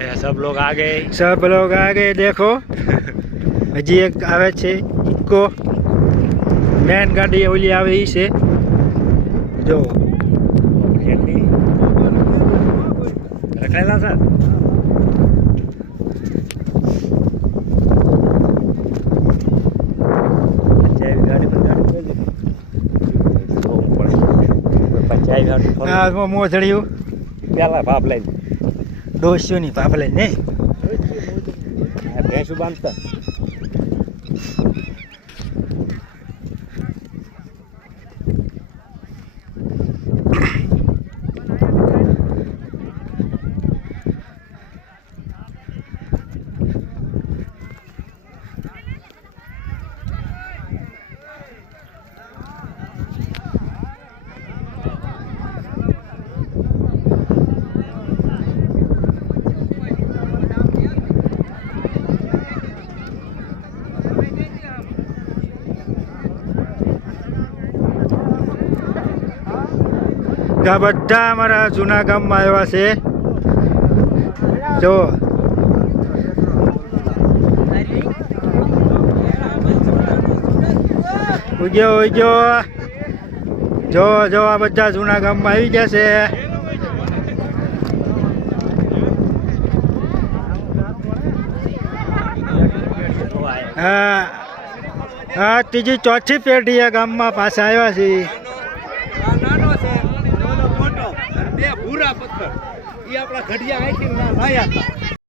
सब लोग आ गए देखो हजी एक आवे छे इको मेन गाड़ी ओली आवे ई छे जो रखेला सर गाड़ी मोजड़ियों પેલા પાપ લઈને ડોસીઓની પાપ લઈને ભેંસું બાંધતા આ બધા અમારા જૂના ગામમાં આવ્યા છે જો ઉગ્યો જો જો આ બધા જૂના ગામમાં આવી ગયા છે હા હા ત્રીજી ચોથી પેઢી આ ગામમાં પાછા આવ્યા છે ભૂરા પથ્થર એ આપણા ઘડિયા આખી ના લાયા હતા